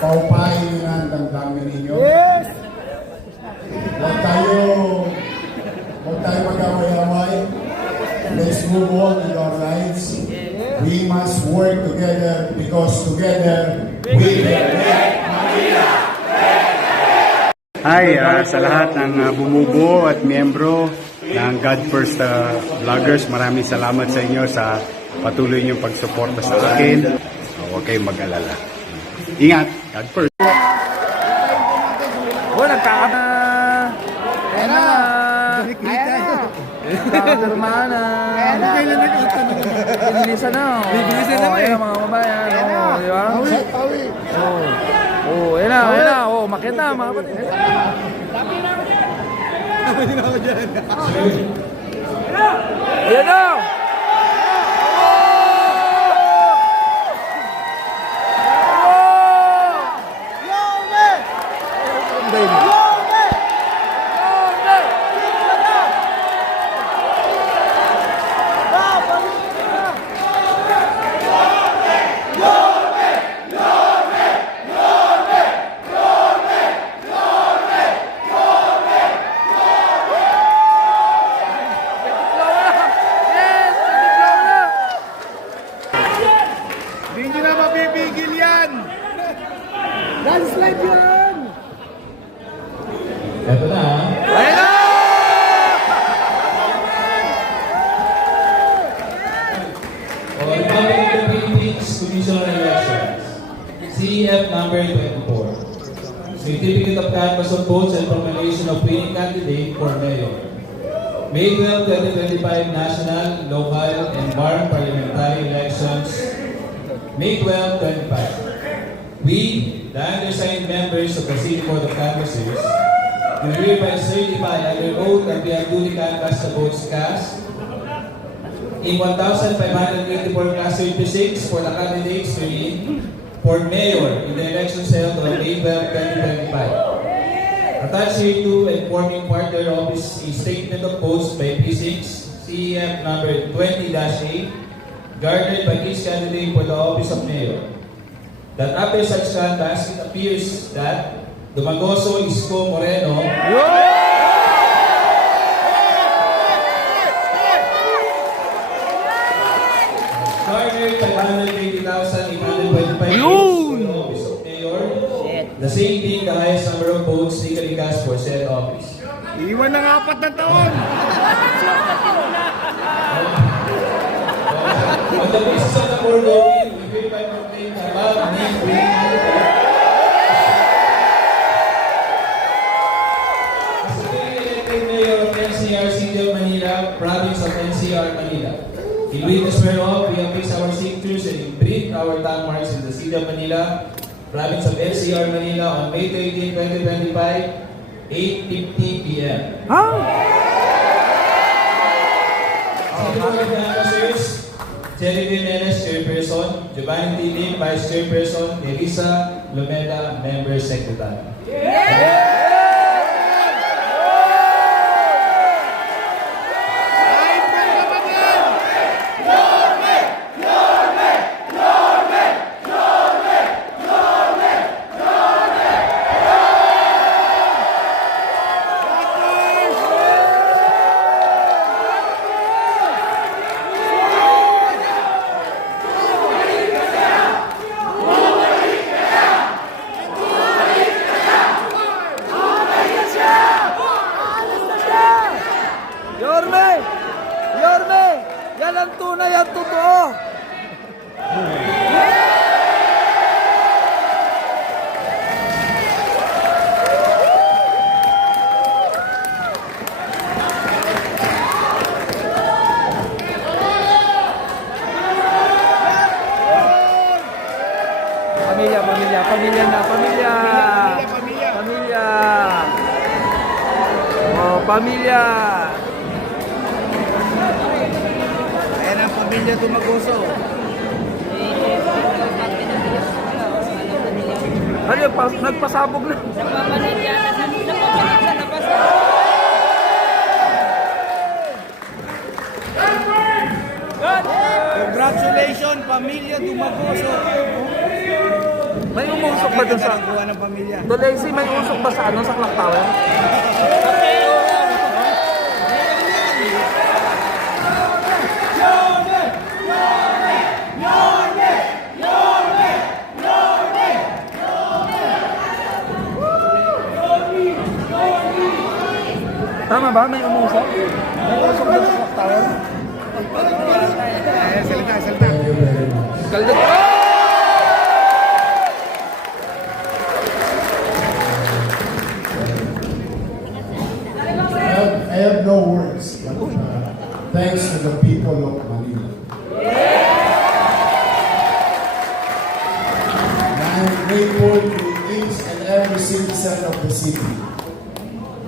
paupahin nyo na ang damdamin ninyo. Yes! Huwag tayo mag-away-away. Let's move on with our lives. We must work together because together we can make Manila. Hi sa lahat ng bumubuo at miyembro ng God First Vloggers. Maraming salamat sa inyo sa patuloy niyong pagsuporta sa akin. Huwag kayong mag-alala. Ingat! God first! Oh, nagkakata! Kaya na! Kaya na! Nagkakatirmaan na! Kaya na! Bibilisan na! Bibilisan na mga kababayan! Di ba? Oh, ayan na! Oh, makit na mga kapatid! Ayan na! Hindi na mapipigil yan! Landslide yan! Ito na. Ayan na! Republic of the Philippines Commission on Elections. CEF number 24. Certificate of Canvass of Votes and Proclamation of Winning Candidate for Mayor. May 12, 2025 National, Local, and Barn Parliamentary Elections. May 12, 25. We, the undersigned members of the City Board of Canvassers, do hereby certify under oath that we have duly canvassed the votes cast in 1,584 class 36 for the candidates to be for mayor in the elections held on May 12, 2025. Attached here to and forming part thereof is a statement of votes by precincts, CEF number 20-8, guarded by each candidate for the office of mayor. That after such canvass, it appears that Dumagoso Isko Moreno garnered 580,825 votes for the office of mayor, the same being the highest number of votes legally cast for said office. Iwan ng 4 na taon! On the basis of the foregoing, we hereby proclaim the above named winning as the elected mayor of NCR City of Manila, province of NCR Manila. In witness whereof, we have placed our signatures and imprint our landmarks in the City of Manila, province of NCR Manila on May 13, 2025, 8:50 p.m. City Board of Canvassers, Jerry Jimenez, Chairperson, Giovanni Tilim, Vice Chairperson, Elisa Lumeda, Member Secretary. Yorme! Yan ang tunay at totoo! Pamilya! Ayan ang pamilya Dumagoso. Ano yun? Nagpasabog na. Nagpapalit sa labas. Congratulations, pamilya Dumagoso. May umusok ba dun sa... Gawa ng pamilya. Dolesi, may usok ba sa ano, sa clock tower? Tama ba? May umusok? May usok ba sa clock tower? Salita. Thank you very much. Kalde... I have no words, but thanks to the people of Manila. And I'm grateful to each and every citizen of the city.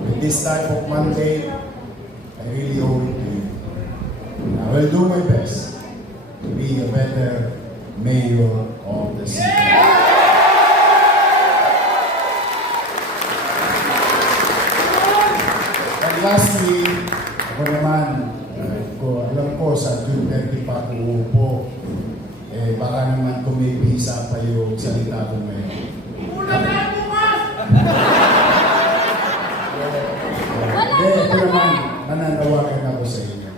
With this type of Monday, I really owe it to you. And I will do my best to be a better mayor of the city. And lastly, ako naman, alam ko sa June 30 pa ako uupo, baka naman kung may visa pa yung salita ko ngayon. Hindi, ito naman, mananawagan ako sa inyo.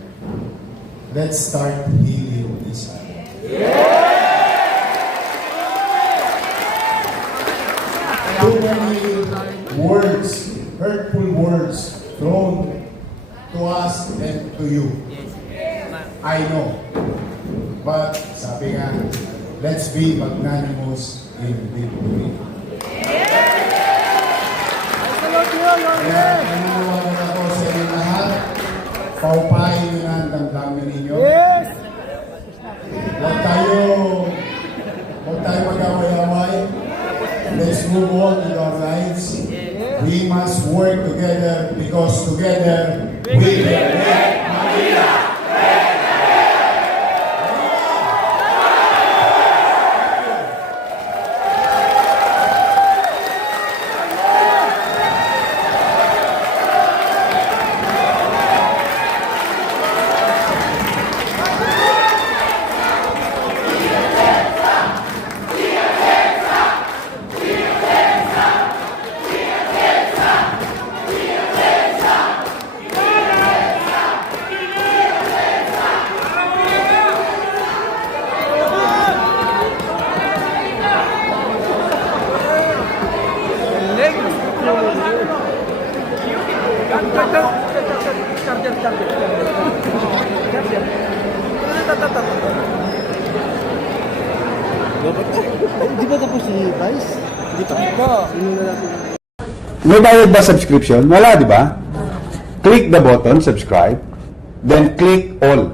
Let's start healing this island. Too many words, hurtful words thrown to us and to you. I know. But sabi nga, let's be magnanimous in victory. Kaya nananawagan ako sa inyo lahat, paupahin nyo na ang damdamin ninyo. Huwag tayo mag-away-away. Let's move on with our lives. We must work together because together we can make Manila. Di ba tapos si Vice? Di pa. Sino na natin? May bayad ba subscription? Wala, di ba? Click the button, subscribe, then click all.